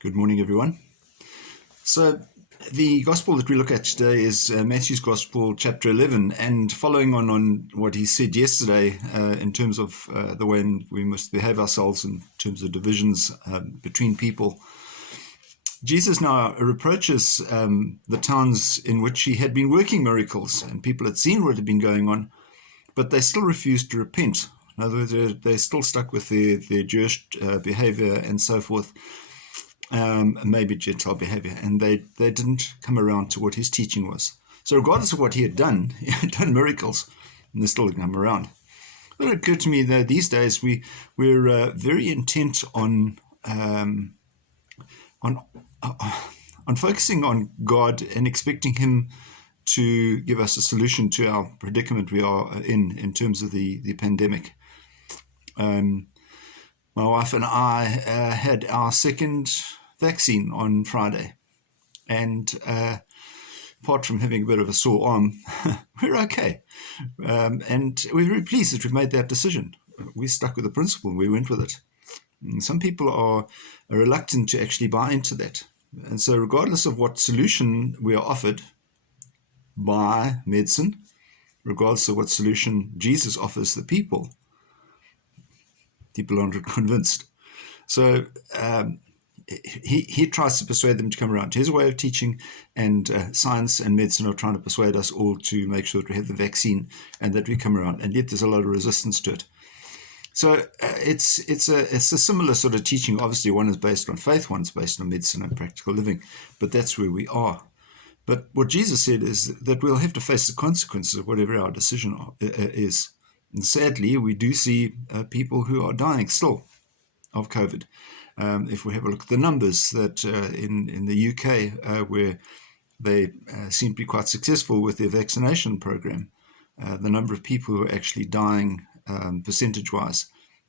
Good morning, everyone. So the gospel that we look at today is Matthew's Gospel, chapter 11, and following on what he said yesterday in terms of the way we must behave ourselves in terms of divisions between people. Jesus now reproaches the towns in which he had been working miracles, and people had seen what had been going on, but they still refused to repent. In other words, they're still stuck with their Jewish behavior and so forth. Maybe Gentile behavior, and they didn't come around to what his teaching was. So regardless of what he had done, he had done miracles, and they still didn't come around. But it occurred to me that these days we're very intent on focusing on God and expecting him to give us a solution to our predicament we are in terms of the pandemic. My wife and I had our second vaccine on Friday, and apart from having a bit of a sore arm, we're okay. And we're very pleased that we've made that decision. We stuck with the principle and we went with it. And some people are reluctant to actually buy into that. And so regardless of what solution we are offered by medicine, regardless of what solution Jesus offers the people aren't convinced. So he tries to persuade them to come around to his way of teaching, and science and medicine are trying to persuade us all to make sure that we have the vaccine and that we come around, and yet there's a lot of resistance to it. So it's a similar sort of teaching. Obviously, one is based on faith, one's based on medicine and practical living, but that's where we are. But what Jesus said is that we'll have to face the consequences of whatever our decision is. And sadly, we do see people who are dying still of COVID. If we have a look at the numbers that in the UK, where they seem to be quite successful with their vaccination program, the number of people who are actually dying percentage-wise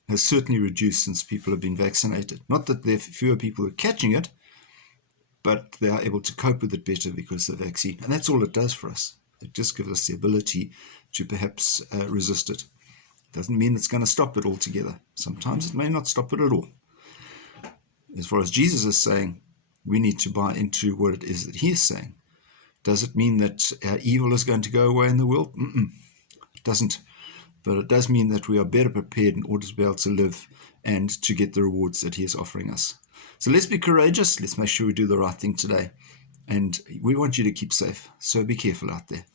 has certainly reduced since people have been vaccinated. Not that there are fewer people who are catching it, but they are able to cope with it better because of the vaccine. And that's all it does for us. It just gives us the ability to perhaps resist it. It doesn't mean it's going to stop it altogether. Sometimes it may not stop it at all. As far as Jesus is saying, we need to buy into what it is that he is saying. Does it mean that evil is going to go away in the world? It doesn't. But it does mean that we are better prepared in order to be able to live and to get the rewards that he is offering us. So let's be courageous. Let's make sure we do the right thing today. And we want you to keep safe. So be careful out there.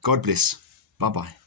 God bless. Bye-bye.